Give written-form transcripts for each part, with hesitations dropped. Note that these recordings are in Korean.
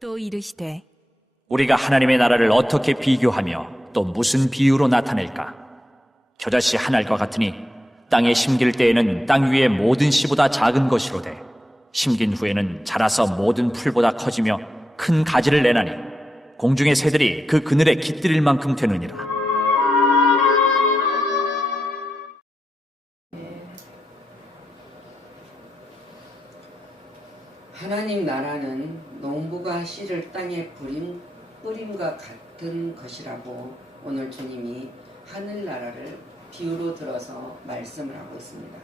또 이르시되 우리가 하나님의 나라를 어떻게 비교하며 또 무슨 비유로 나타낼까? 겨자씨 한 알과 같으니 땅에 심길 때에는 땅 위의 모든 씨보다 작은 것이로되 심긴 후에는 자라서 모든 풀보다 커지며 큰 가지를 내나니 공중의 새들이 그 그늘에 깃들일 만큼 되느니라. 하나님 나라는 농부가 씨를 땅에 뿌림과 같은 것이라고 오늘 주님이 하늘나라를 비유로 들어서 말씀을 하고 있습니다.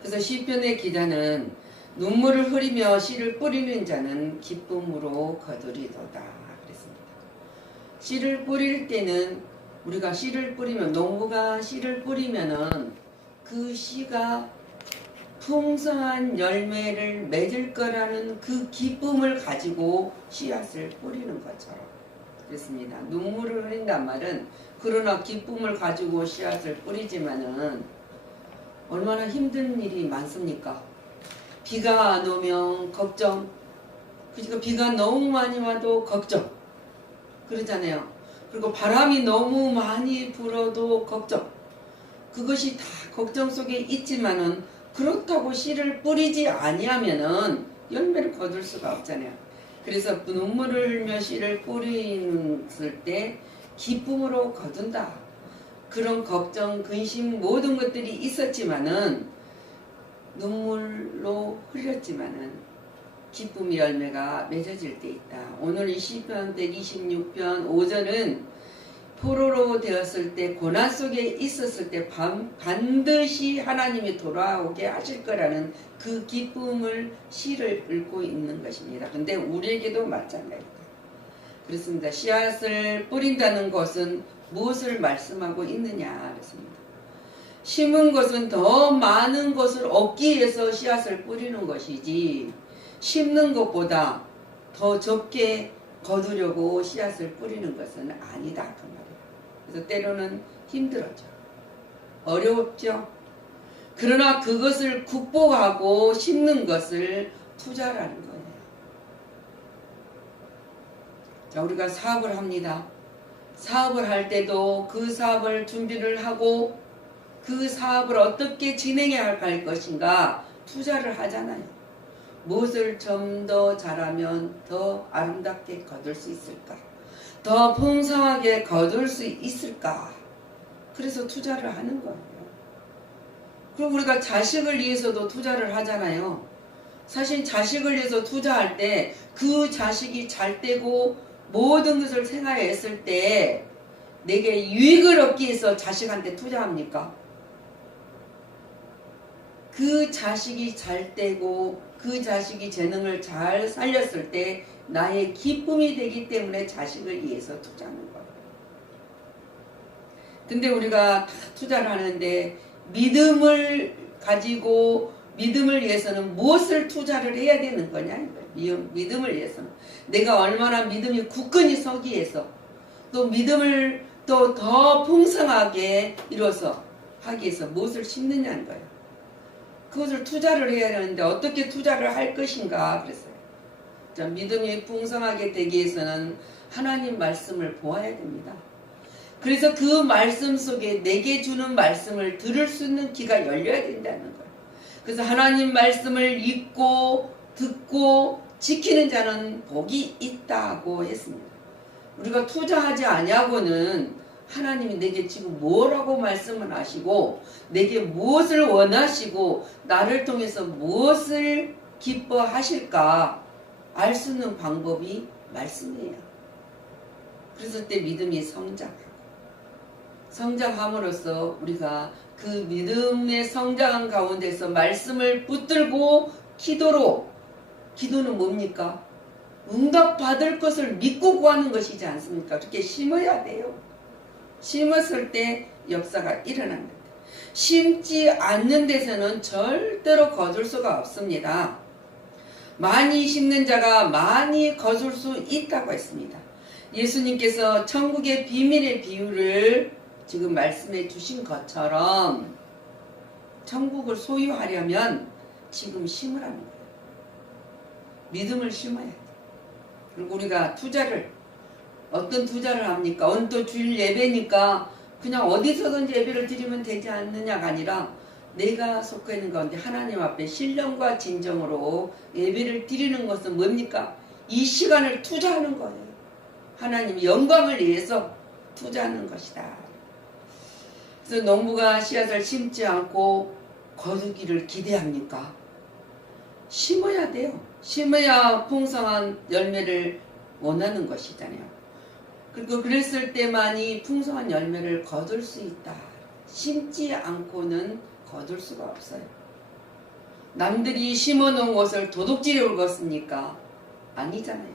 그래서 시편의 기자는 눈물을 흘리며 씨를 뿌리는 자는 기쁨으로 거두리도다 그랬습니다. 씨를 뿌릴 때는 우리가 씨를 뿌리면 농부가 씨를 뿌리면은 그 씨가 풍성한 열매를 맺을 거라는 그 기쁨을 가지고 씨앗을 뿌리는 것처럼 그렇습니다. 눈물을 흘린단 말은 그러나 기쁨을 가지고 씨앗을 뿌리지만은 얼마나 힘든 일이 많습니까? 비가 안 오면 걱정, 그러니까 비가 너무 많이 와도 걱정 그러잖아요. 그리고 바람이 너무 많이 불어도 걱정, 그것이 다 걱정 속에 있지만은 그렇다고 씨를 뿌리지 아니하면은 열매를 거둘 수가 없잖아요. 그래서 눈물을 흘며 씨를 뿌리는 때 기쁨으로 거둔다. 그런 걱정, 근심 모든 것들이 있었지만은 눈물로 흘렸지만은 기쁨의 열매가 맺어질 때 있다. 오늘 이 시편 126편 5절은 포로로 되었을 때 고난 속에 있었을 때 반드시 하나님이 돌아오게 하실 거라는 그 기쁨을 씨를 읊고 있는 것입니다. 근데 우리에게도 마찬가지입니다. 그렇습니다. 씨앗을 뿌린다는 것은 무엇을 말씀하고 있느냐 그렇습니다. 심은 것은 더 많은 것을 얻기 위해서 씨앗을 뿌리는 것이지 심는 것보다 더 적게 거두려고 씨앗을 뿌리는 것은 아니다 그 말이에요. 그래서 때로는 힘들었죠. 어려웠죠. 그러나 그것을 극복하고 심는 것을 투자라는 거예요. 자, 우리가 사업을 합니다. 사업을 할 때도 그 사업을 준비를 하고 그 사업을 어떻게 진행해야 할 것인가 투자를 하잖아요. 무엇을 좀 더 잘하면 더 아름답게 거둘 수 있을까? 더 풍성하게 거둘 수 있을까? 그래서 투자를 하는 거예요. 그리고 우리가 자식을 위해서도 투자를 하잖아요. 사실 자식을 위해서 투자할 때 그 자식이 잘 되고 모든 것을 생활했을 때 내게 유익을 얻기 위해서 자식한테 투자합니까? 그 자식이 잘 되고 그 자식이 재능을 잘 살렸을 때 나의 기쁨이 되기 때문에 자식을 위해서 투자하는 거예요. 근데 우리가 다 투자를 하는데 믿음을 가지고 믿음을 위해서는 무엇을 투자를 해야 되는 거냐? 믿음을 위해서는 내가 얼마나 믿음이 굳건히 서기 위해서 또 믿음을 또 더 풍성하게 이뤄서 하기 위해서 무엇을 심느냐는 거예요. 그것을 투자를 해야 하는데 어떻게 투자를 할 것인가 그랬어요. 자, 믿음이 풍성하게 되기 위해서는 하나님 말씀을 보아야 됩니다. 그래서 그 말씀 속에 내게 주는 말씀을 들을 수 있는 귀가 열려야 된다는 거예요. 그래서 하나님 말씀을 읽고 듣고 지키는 자는 복이 있다고 했습니다. 우리가 투자하지 아니하고는 하나님이 내게 지금 뭐라고 말씀을 하시고 내게 무엇을 원하시고 나를 통해서 무엇을 기뻐하실까 알 수 있는 방법이 말씀이에요. 그래서 때 믿음이 성장함으로써 우리가 그 믿음의 성장한 가운데서 말씀을 붙들고 기도는 뭡니까? 응답받을 것을 믿고 구하는 것이지 않습니까? 그렇게 심어야 돼요. 심었을 때 역사가 일어납니다. 심지 않는 데서는 절대로 거둘 수가 없습니다. 많이 심는 자가 많이 거둘 수 있다고 했습니다. 예수님께서 천국의 비밀의 비유를 지금 말씀해 주신 것처럼 천국을 소유하려면 지금 심으라는 거예요. 믿음을 심어야 돼요. 그리고 우리가 어떤 투자를 합니까? 오늘 또 주일 예배니까 그냥 어디서든지 예배를 드리면 되지 않느냐가 아니라 내가 속해 있는 가운데 하나님 앞에 신령과 진정으로 예배를 드리는 것은 뭡니까? 이 시간을 투자하는 거예요. 하나님 영광을 위해서 투자하는 것이다. 그래서 농부가 씨앗을 심지 않고 거두기를 기대합니까? 심어야 돼요. 심어야 풍성한 열매를 원하는 것이잖아요. 그리고 그랬을 때만이 풍성한 열매를 거둘 수 있다. 심지 않고는 거둘 수가 없어요. 남들이 심어놓은 것을 도둑질해 올겠습니까? 아니잖아요.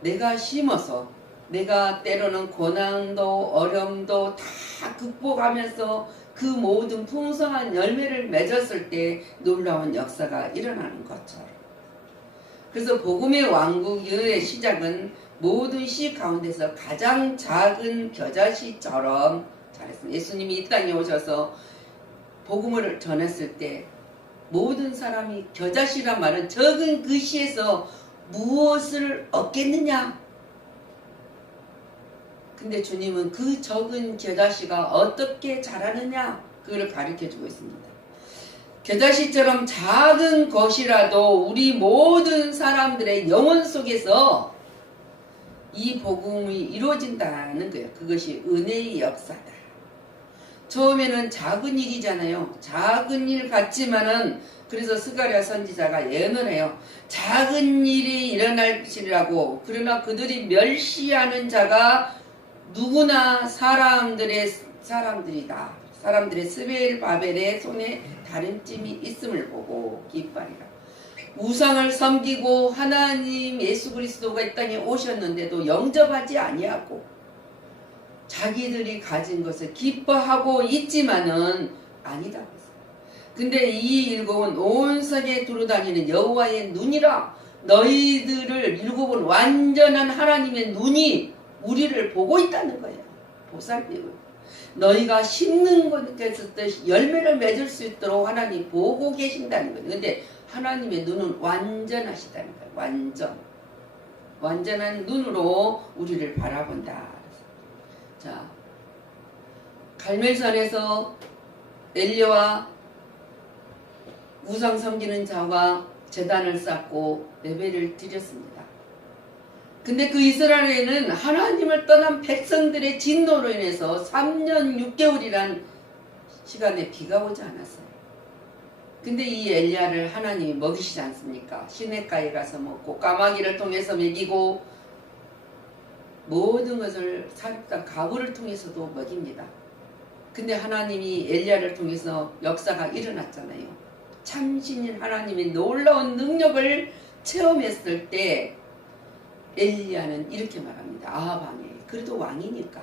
내가 심어서 내가 때로는 고난도 어려움도 다 극복하면서 그 모든 풍성한 열매를 맺었을 때 놀라운 역사가 일어나는 것처럼. 그래서 복음의 왕국의 시작은 모든 씨 가운데서 가장 작은 겨자씨처럼 잘했습니다. 예수님이 이 땅에 오셔서 복음을 전했을 때 모든 사람이 겨자씨란 말은 적은 그 씨에서 무엇을 얻겠느냐? 근데 주님은 그 적은 겨자씨가 어떻게 자라느냐? 그걸 가르쳐주고 있습니다. 겨자씨처럼 작은 것이라도 우리 모든 사람들의 영혼 속에서 이 복음이 이루어진다는 거예요. 그것이 은혜의 역사다. 처음에는 작은 일이잖아요. 작은 일 같지만은 그래서 스가랴 선지자가 예언을 해요. 작은 일이 일어날 것이라고. 그러나 그들이 멸시하는 자가 누구나 사람들이다. 사람들의 스벨 바벨의 손에 다림찜이 있음을 보고 기뻐하리라. 우상을 섬기고 하나님 예수 그리스도가 이 땅에 오셨는데도 영접하지 아니하고 자기들이 가진 것을 기뻐하고 있지만은 아니다. 근데 이 일곱은 온 세계에 두루다니는 여호와의 눈이라. 너희들을 일곱은 완전한 하나님의 눈이 우리를 보고 있다는 거예요. 보살피고. 너희가 심는 것에서 열매를 맺을 수 있도록 하나님 보고 계신다는 거예요. 근데 하나님의 눈은 완전하시다는 거예요. 완전한 눈으로 우리를 바라본다. 자, 갈멜산에서 엘리야와 우상 섬기는 자와 제단을 쌓고 예배를 드렸습니다. 근데 그 이스라엘에는 하나님을 떠난 백성들의 진노로 인해서 3년 6개월이란 시간에 비가 오지 않았어요. 근데 이 엘리야를 하나님이 먹이시지 않습니까? 시냇가에 가서 먹고 까마귀를 통해서 먹이고 모든 것을 사육당 가부를 통해서도 먹입니다. 근데 하나님이 엘리야를 통해서 역사가 일어났잖아요. 참신인 하나님의 놀라운 능력을 체험했을 때 엘리야는 이렇게 말합니다. 아합왕이 그래도 왕이니까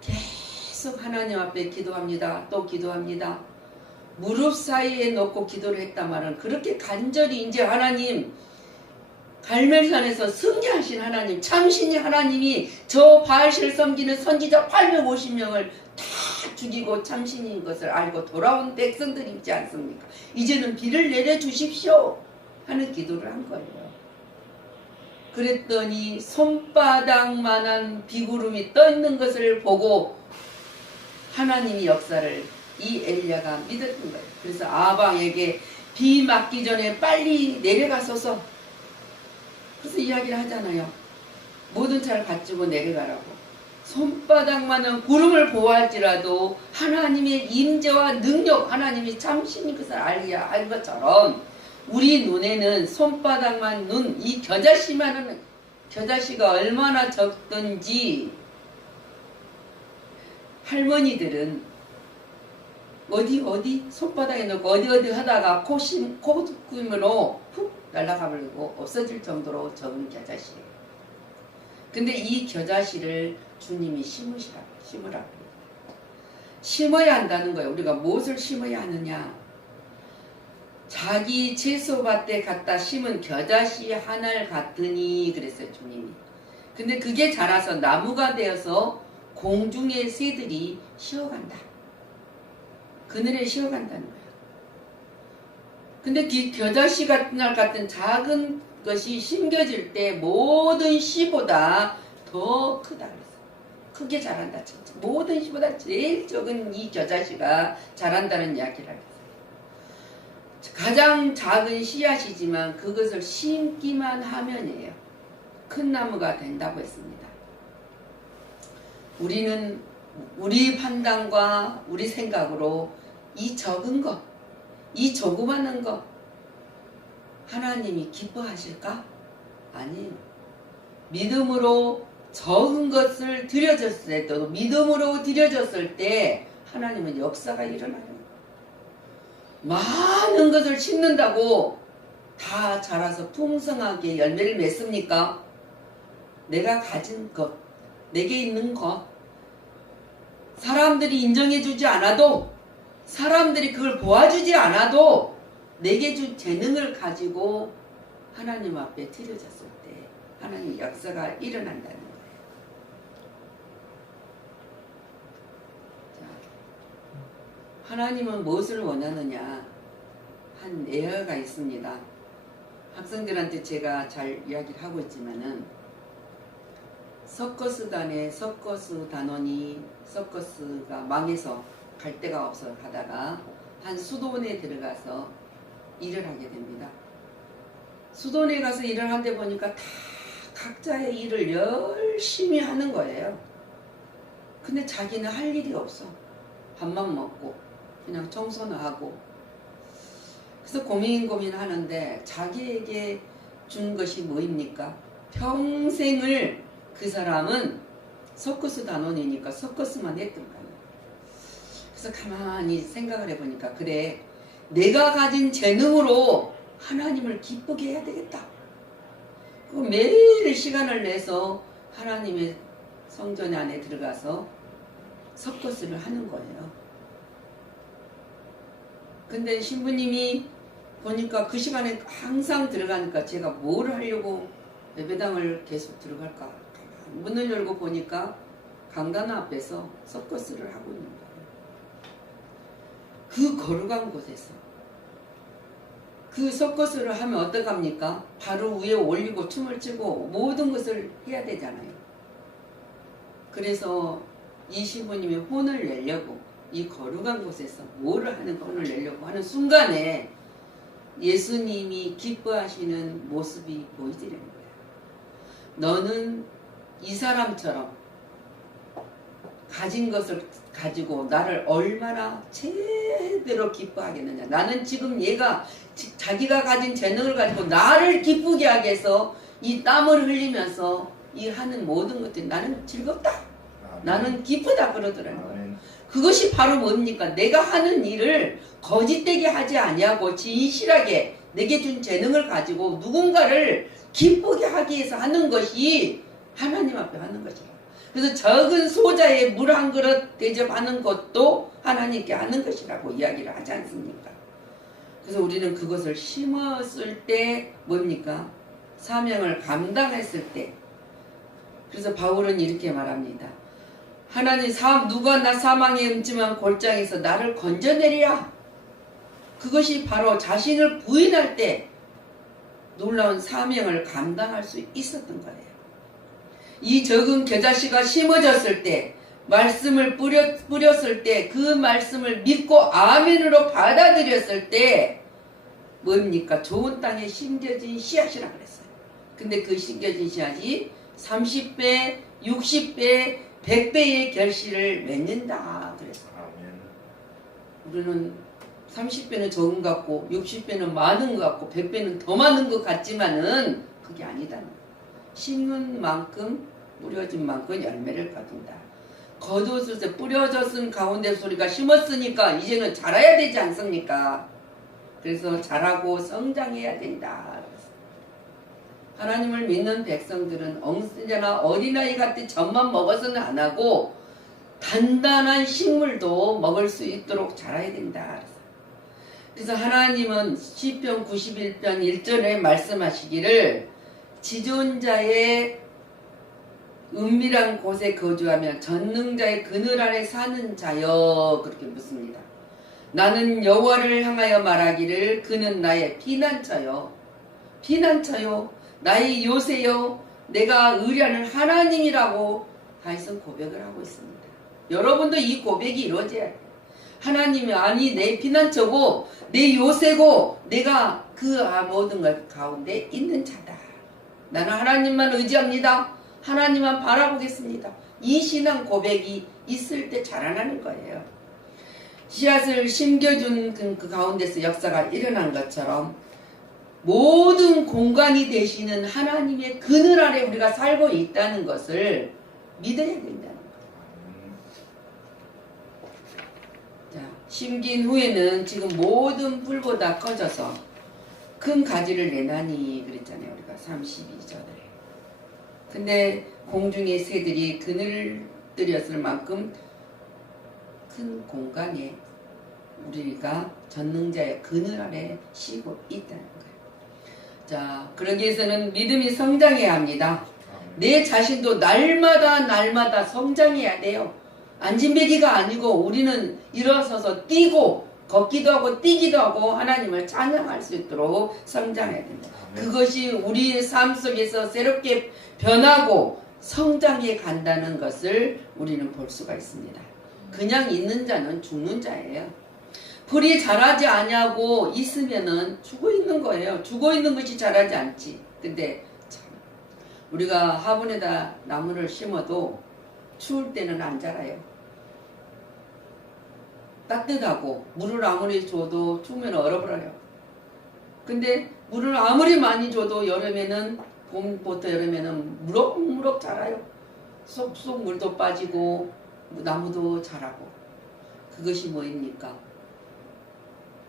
계속 하나님 앞에 기도합니다. 또 기도합니다. 무릎 사이에 놓고 기도를 했단 말은 그렇게 간절히 이제 하나님 갈멜산에서 승리하신 하나님 참신이 하나님이 저 바알실 섬기는 선지자 850명을 다 죽이고 참신인 것을 알고 돌아온 백성들이 있지 않습니까? 이제는 비를 내려주십시오 하는 기도를 한 거예요. 그랬더니 손바닥만한 비구름이 떠있는 것을 보고 하나님이 역사를 이 엘리야가 믿었던 거예요. 그래서 아합왕에게 비 맞기 전에 빨리 내려가소서. 그래서 이야기를 하잖아요. 모든 차를 가지고 내려가라고. 손바닥만한 구름을 보호할지라도 하나님의 임재와 능력, 하나님이 참신인 것을 알 것처럼 우리 눈에는 손바닥만 눈, 이 겨자씨만은 겨자씨가 얼마나 적든지 할머니들은 어디 손바닥에 놓고 어디 하다가 코구멍으로 훅 날아가버리고 없어질 정도로 적은 겨자씨예요. 근데 이 겨자씨를 주님이 심으라. 심어야 한다는 거예요. 우리가 무엇을 심어야 하느냐? 자기 채소밭에 갖다 심은 겨자씨 하나를 같으니 그랬어요 주님이. 근데 그게 자라서 나무가 되어서 공중의 새들이 쉬어간다. 그늘에 쉬어간다는 거예요. 근데 겨자씨 같은 작은 것이 심겨질 때 모든 씨보다 더 크다 그랬어요. 크게 자란다. 모든 씨보다 제일 적은 이 겨자씨가 자란다는 이야기를 했어요. 가장 작은 씨앗이지만 그것을 심기만 하면이에요. 큰 나무가 된다고 했습니다. 우리는 우리 판단과 우리 생각으로 이 적은 것, 이 조그마한 것 하나님이 기뻐하실까? 아니에요. 믿음으로 적은 것을 드려졌을 때도 믿음으로 드려졌을 때 하나님은 역사가 일어나요. 많은 것을 심는다고 다 자라서 풍성하게 열매를 맺습니까? 내가 가진 것, 내게 있는 것, 사람들이 인정해주지 않아도, 사람들이 그걸 보아주지 않아도 내게 준 재능을 가지고 하나님 앞에 드려졌을 때 하나님 역사가 일어난다는 거예요. 자, 하나님은 무엇을 원하느냐? 한 내화가 있습니다. 학생들한테 제가 잘 이야기를 하고 있지만은 서커스단에 서커스 단원이 서커스가 망해서 갈 데가 없어 가다가 한 수도원에 들어가서 일을 하게 됩니다. 수도원에 가서 일을 하는데 보니까 다 각자의 일을 열심히 하는 거예요. 근데 자기는 할 일이 없어. 밥만 먹고 그냥 청소는 하고. 그래서 고민하는데 자기에게 준 것이 뭐입니까? 평생을 그 사람은 서커스 단원이니까 서커스만 했던 거예요. 그래서 가만히 생각을 해보니까 그래, 내가 가진 재능으로 하나님을 기쁘게 해야 되겠다. 매일 시간을 내서 하나님의 성전 안에 들어가서 서커스를 하는 거예요. 근데 신부님이 보니까 그 시간에 항상 들어가니까 제가 뭘 하려고 예배당을 계속 들어갈까? 문을 열고 보니까 강단 앞에서 서커스를 하고 있는 거예요. 그 거룩한 곳에서 그 서커스를 하면 어떡합니까? 바로 위에 올리고 춤을 추고 모든 것을 해야 되잖아요. 그래서 이 신부님이 혼을 내려고 이 거룩한 곳에서 뭐를 하는 혼을 내려고 하는 순간에 예수님이 기뻐하시는 모습이 보이더라는 거예요. 너는 이 사람처럼 가진 것을 가지고 나를 얼마나 제대로 기뻐하겠느냐. 나는 지금 얘가 자기가 가진 재능을 가지고 나를 기쁘게 하게 해서 이 땀을 흘리면서 이 하는 모든 것들이 나는 즐겁다. 나는 기쁘다 그러더라고요. 그것이 바로 뭡니까? 내가 하는 일을 거짓되게 하지 아니하고 진실하게 내게 준 재능을 가지고 누군가를 기쁘게 하기 위해서 하는 것이 하나님 앞에 하는 것이에요. 그래서 적은 소자에 물 한 그릇 대접하는 것도 하나님께 하는 것이라고 이야기를 하지 않습니까? 그래서 우리는 그것을 심었을 때 뭡니까? 사명을 감당했을 때. 그래서 바울은 이렇게 말합니다. 하나님, 누가 나 사망의 음침한 골장에서 나를 건져내리라. 그것이 바로 자신을 부인할 때 놀라운 사명을 감당할 수 있었던 거예요. 이 적은 겨자씨가 심어졌을 때, 말씀을 뿌렸을 때, 그 말씀을 믿고 아멘으로 받아들였을 때 뭡니까? 좋은 땅에 심겨진 씨앗이라 그랬어요. 근데 그 심겨진 씨앗이 30배, 60배, 100배의 결실을 맺는다 그랬어요. 우리는 30배는 적은 것 같고 60배는 많은 것 같고 100배는 더 많은 것 같지만은 그게 아니다. 심은 만큼 뿌려진 만큼 열매를 거둔다. 거두었을 때 뿌려졌은 가운데 소리가 심었으니까 이제는 자라야 되지 않습니까? 그래서 자라고 성장해야 된다. 하나님을 믿는 백성들은 엉새나 어린아이 같은 젖만 먹어서는 안 하고 단단한 식물도 먹을 수 있도록 자라야 된다. 그래서 하나님은 시편 91편 1절에 말씀하시기를 지존자의 은밀한 곳에 거주하며 전능자의 그늘 아래 사는 자여 그렇게 묻습니다. 나는 여호와를 향하여 말하기를 그는 나의 피난처요 피난처요, 나의 요새요, 내가 의뢰하는 하나님이라고 다윗은 고백을 하고 있습니다. 여러분도 이 고백이 이루어져야 돼요. 하나님이 아니 내 피난처고 내 요새고 내가 그 모든 것 가운데 있는 자다. 나는 하나님만 의지합니다. 하나님만 바라보겠습니다. 이 신앙 고백이 있을 때 자라나는 거예요. 씨앗을 심겨준 그 가운데서 역사가 일어난 것처럼 모든 공간이 되시는 하나님의 그늘 아래 우리가 살고 있다는 것을 믿어야 된다는 거예요. 자, 심긴 후에는 지금 모든 풀보다 커져서 큰 가지를 내나니 그랬잖아요. 우리가 32절에. 근데 공중의 새들이 그늘을 들였을 만큼 큰 공간에 우리가 전능자의 그늘 아래 쉬고 있다는 거예요. 자, 그러기 위해서는 믿음이 성장해야 합니다. 내 자신도 날마다 성장해야 돼요. 안진배기가 아니고 우리는 일어서서 뛰고 걷기도 하고 뛰기도 하고 하나님을 찬양할 수 있도록 성장해야 됩니다. 그것이 우리의 삶 속에서 새롭게 변하고 성장해 간다는 것을 우리는 볼 수가 있습니다. 그냥 있는 자는 죽는 자예요. 풀이 자라지 않냐고 있으면은 죽어 있는 거예요. 죽어 있는 것이 자라지 않지. 근데 참 우리가 화분에다 나무를 심어도 추울 때는 안 자라요. 따뜻하고 물을 아무리 줘도 추우면 얼어버려요. 근데 물을 아무리 많이 줘도 여름에는 봄부터 여름에는 무럭무럭 자라요. 쏙쏙 물도 빠지고 나무도 자라고. 그것이 뭐입니까?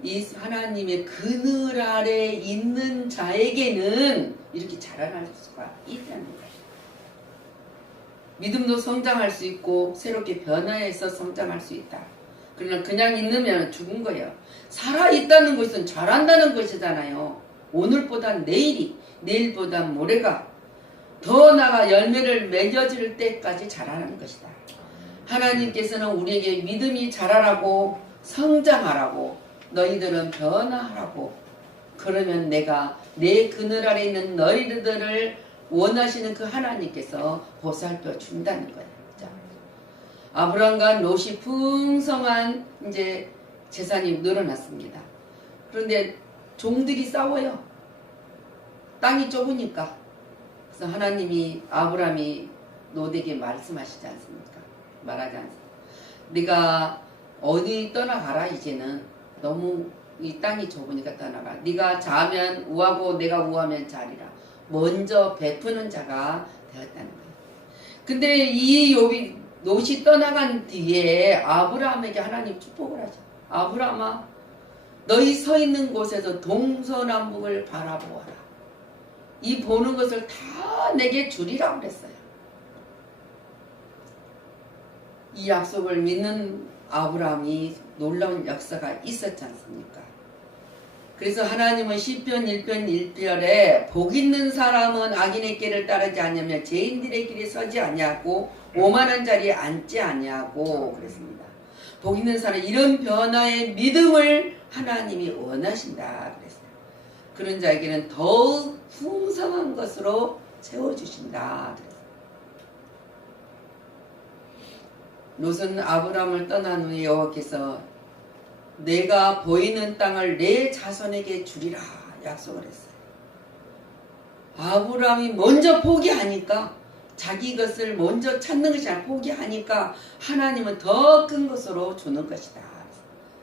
이 하나님의 그늘 아래 있는 자에게는 이렇게 자라날 수가 있다는 거예요. 믿음도 성장할 수 있고 새롭게 변화해서 성장할 수 있다. 그러나 그냥 있으면 죽은 거예요. 살아있다는 것은 자란다는 것이잖아요. 오늘보다 내일이, 내일보다 모레가 더 나아가 열매를 맺어질 때까지 자라는 것이다. 하나님께서는 우리에게 믿음이 자라라고 성장하라고 너희들은 변화하라고 그러면 내가 내 그늘 아래 있는 너희들을 원하시는 그 하나님께서 보살펴 준다는 거예요. 자, 아브람과 롯이 풍성한 이제 재산이 늘어났습니다. 그런데 종들이 싸워요. 땅이 좁으니까. 그래서 하나님이 아브람이 롯에게 말씀하시지 않습니까? 말하지 않습니까? 네가 어디 떠나가라. 이제는 너무 이 땅이 좁으니까 떠나가. 네가 자면 우하고 내가 우하면 자리라. 먼저 베푸는 자가 되었다는 거예요. 근데 이 롯이 떠나간 뒤에 아브라함에게 하나님 축복을 하죠. 아브라함아, 너희 서 있는 곳에서 동서남북을 바라보아라. 이 보는 것을 다 내게 주리라고 그랬어요. 이 약속을 믿는 아브라함이 놀라운 역사가 있었지 않습니까? 그래서 하나님은 시편 1편 1절에 복 있는 사람은 악인의 길을 따르지 않으며 죄인들의 길에 서지 아니하고 오만한 자리에 앉지 아니하고 그랬습니다. 복 있는 사람, 이런 변화의 믿음을 하나님이 원하신다 그랬어요. 그런 자에게는 더욱 풍성한 것으로 채워주신다 그랬어요. 롯은 아브라함을 떠난 후에 여호와께서 내가 보이는 땅을 내 자손에게 주리라 약속을 했어요. 아브라함이 먼저 포기하니까, 자기 것을 먼저 찾는 것이 아니라 포기하니까 하나님은 더 큰 것으로 주는 것이다.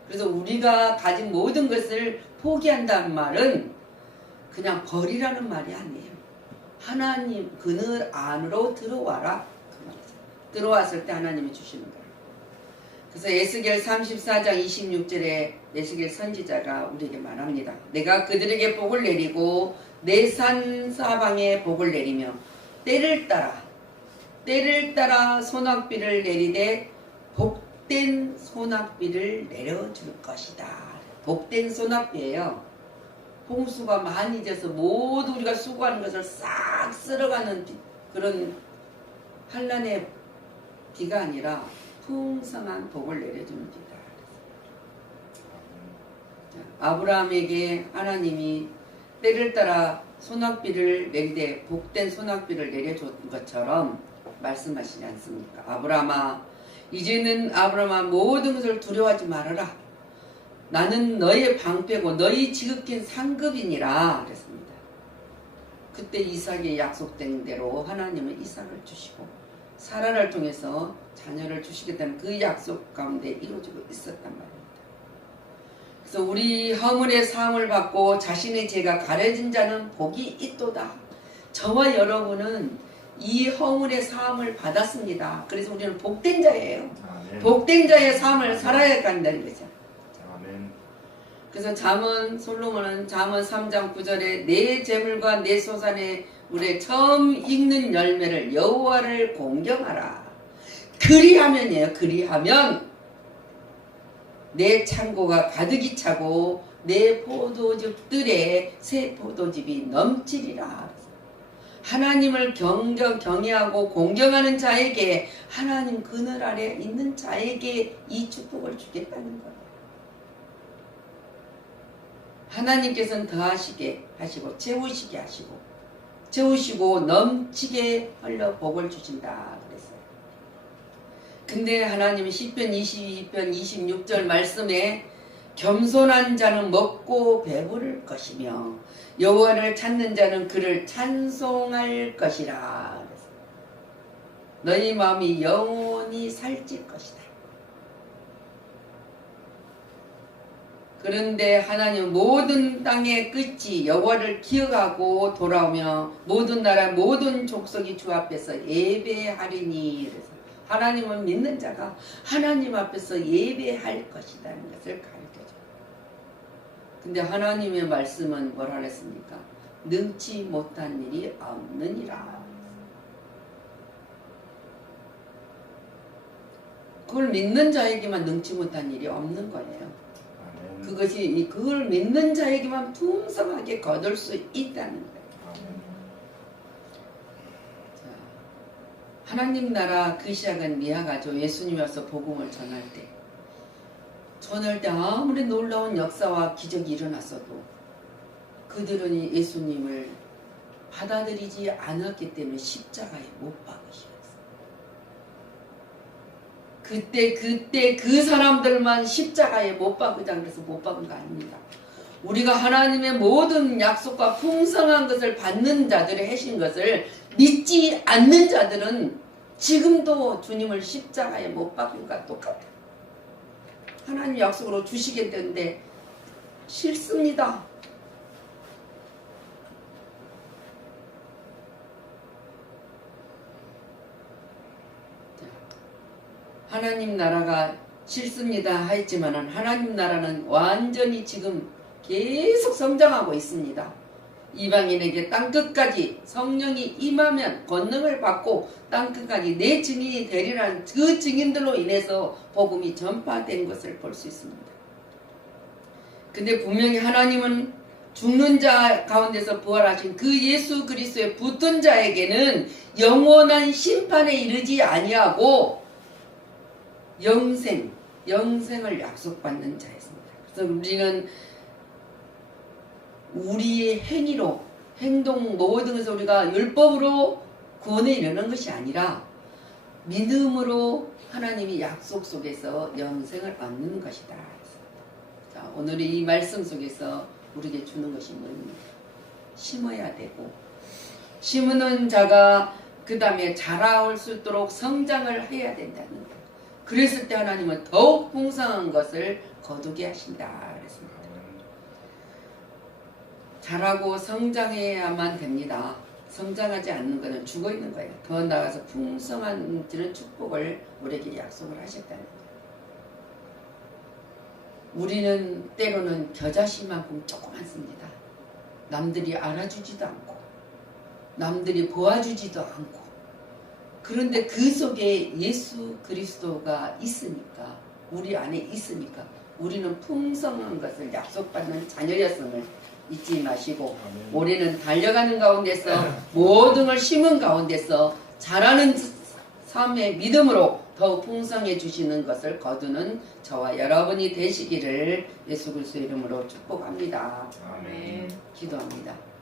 그래서 우리가 가진 모든 것을 포기한다는 말은 그냥 버리라는 말이 아니에요. 하나님 그늘 안으로 들어와라 그 말이죠. 들어왔을 때 하나님이 주시는 거예요. 그래서 에스겔 34장 26절에 에스겔 선지자가 우리에게 말합니다. 내가 그들에게 복을 내리고 내 산 사방에 복을 내리며 때를 따라 소낙비를 내리되 복된 소낙비를 내려줄 것이다. 복된 소낙비예요. 홍수가 많이 져서 모두 우리가 수고하는 것을 싹 쓸어가는 그런 한란의 비가 아니라 풍성한 복을 내려주는 비다. 아브라함에게 하나님이 때를 따라 소낙비를 내리되 복된 소낙비를 내려준 것처럼 말씀하시지 않습니까? 아브라함아 모든 것을 두려워하지 말아라. 나는 너의 방패고 너희 지극히 상급이니라 그랬습니다. 그때 이삭이 약속된 대로 하나님은 이삭을 주시고 사라를 통해서 자녀를 주시겠다는 그 약속 가운데 이루어지고 있었단 말입니다. 그래서 우리 허물의 사함을 받고 자신의 죄가 가려진 자는 복이 있도다. 저와 여러분은 이 허물의 사함을 받았습니다. 그래서 우리는 복된 자예요. 아멘. 복된 자의 삶을 살아야 한다는 거죠. 아멘. 그래서 솔로몬은 잠언 3장 9절에 내 재물과 내 소산의 물에 처음 익는 열매를 여호와를 공경하라. 그리하면 내 창고가 가득히 차고 내 포도즙들에 새 포도즙이 넘치리라. 하나님을 경외하고 공경하는 자에게 하나님 그늘 아래 있는 자에게 이 축복을 주겠다는 거예요. 하나님께서는 더하시게 하시고 채우시고 넘치게 흘러 복을 주신다 그랬어요. 근데 하나님은 시편 22편 26절 말씀에 겸손한 자는 먹고 배부를 것이며 여호와를 찾는 자는 그를 찬송할 것이라 그랬어요. 너희 마음이 영원히 살찔 것이다. 그런데 하나님 모든 땅의 끝이 여호와를 기억하고 돌아오며 모든 나라 모든 족속이 주 앞에서 예배하리니 그래서 하나님은 믿는 자가 하나님 앞에서 예배할 것이라는 것을 가르쳐줘요. 근데 하나님의 말씀은 뭐라 그랬습니까? 능치 못한 일이 없느니라. 그걸 믿는 자에게만 능치 못한 일이 없는 거예요. 그걸 믿는 자에게만 풍성하게 거둘 수 있다는 거예요. 자, 하나님 나라 그 시작은 미아가죠. 예수님이 와서 복음을 전할 때 아무리 놀라운 역사와 기적이 일어났어도 그들은 예수님을 받아들이지 않았기 때문에 십자가에 못 박으셨어요. 그때 그 사람들만 십자가에 못 박으자 그래서 못 박은 거 아닙니다. 우리가 하나님의 모든 약속과 풍성한 것을 받는 자들의 하신 것을 믿지 않는 자들은 지금도 주님을 십자가에 못 박은 것과 똑같아요. 하나님 약속으로 주시겠다는데 싫습니다. 하나님 나라가 싫습니다 하였지만은 하나님 나라는 완전히 지금 계속 성장하고 있습니다. 이방인에게 땅끝까지 성령이 임하면 권능을 받고 땅끝까지 내 증인이 되리라는 그 증인들로 인해서 복음이 전파된 것을 볼 수 있습니다. 근데 분명히 하나님은 죽는 자 가운데서 부활하신 그 예수 그리스도에 붙은 자에게는 영원한 심판에 이르지 아니하고 영생을 약속받는 자였습니다. 그래서 우리는 우리의 행동 모든 것을 우리가 율법으로 구원에 이르는 것이 아니라 믿음으로 하나님이 약속 속에서 영생을 얻는 것이다. 자, 오늘 이 말씀 속에서 우리에게 주는 것이 뭐입니까? 심어야 되고 심는 자가 그 다음에 자라올 수 있도록 성장을 해야 된다는 것. 그랬을 때 하나님은 더욱 풍성한 것을 거두게 하신다 그랬습니다. 자라고 성장해야만 됩니다. 성장하지 않는 것은 죽어있는 거예요. 더 나아가서 풍성한 축복을 우리에게 약속을 하셨다는 거예요. 우리는 때로는 겨자씨만큼 조그맣습니다. 남들이 알아주지도 않고 남들이 보아주지도 않고 그런데 그 속에 예수 그리스도가 있으니까 우리 안에 있으니까 우리는 풍성한 것을 약속받는 자녀였음을 잊지 마시고 올해는 달려가는 가운데서 모든 걸 심은 가운데서 자라는 삶의 믿음으로 더욱 풍성해 주시는 것을 거두는 저와 여러분이 되시기를 예수 그리스도 이름으로 축복합니다. 아멘. 기도합니다.